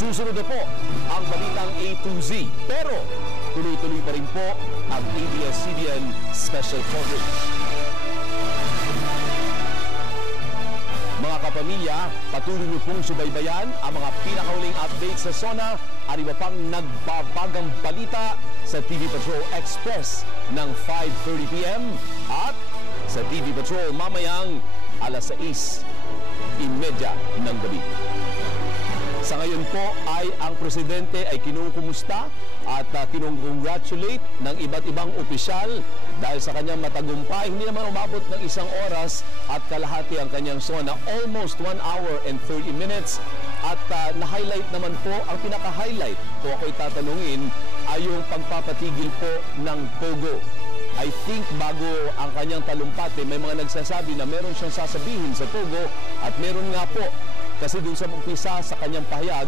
Susunod na po ang balitang A to Z. Pero tuloy-tuloy pa rin po ang ABS-CBN Special Coverage. Mga kapamilya, patuloy niyo pong subaybayan ang mga pinakahuling update sa SONA at iba pang nagbabagang balita sa TV Patrol Express ng 5:30 p.m. at sa TV Patrol mamayang alas 6:30 ng gabi. Sa ngayon po ay ang presidente ay kinukumusta at kinongratulate ng iba't ibang opisyal dahil sa kanyang matagumpay. Hindi naman umabot ng 1 oras at kalahati ang kanyang SONA, almost 1 hour and 30 minutes. At na-highlight naman po, ang pinaka-highlight po ako'y tatanungin ay yung pagpapatigil po ng Pogo. I think bago ang kanyang talumpati, may mga nagsasabi na meron siyang sasabihin sa Pogo at meron nga po. Kasi dun sa umpisa sa kanyang pahayag,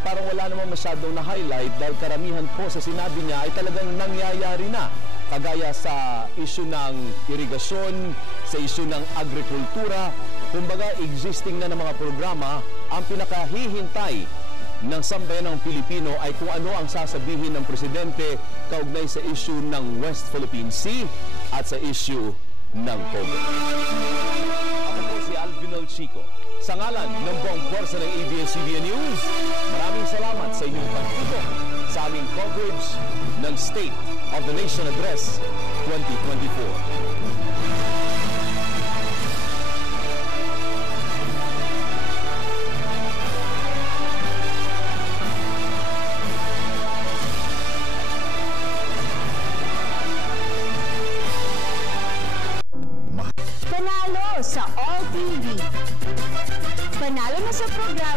parang wala namang masyadong na-highlight dahil karamihan po sa sinabi niya ay talagang nangyayari na. Kagaya sa issue ng irigasyon, sa issue ng agrikultura, kumbaga existing na ng mga programa, ang pinakahihintay ng sambayan ng Pilipino ay kung ano ang sasabihin ng presidente kaugnay sa issue ng West Philippine Sea at sa issue ng Pogo. Ako po si Alvinal Chico. Sa ngalan ng buong pwersa ng ABS-CBN News, maraming salamat sa inyong pagtutok sa aming coverage ng State of the Nation Address 2024. Panalo sa All TV. Panalo na sa programa.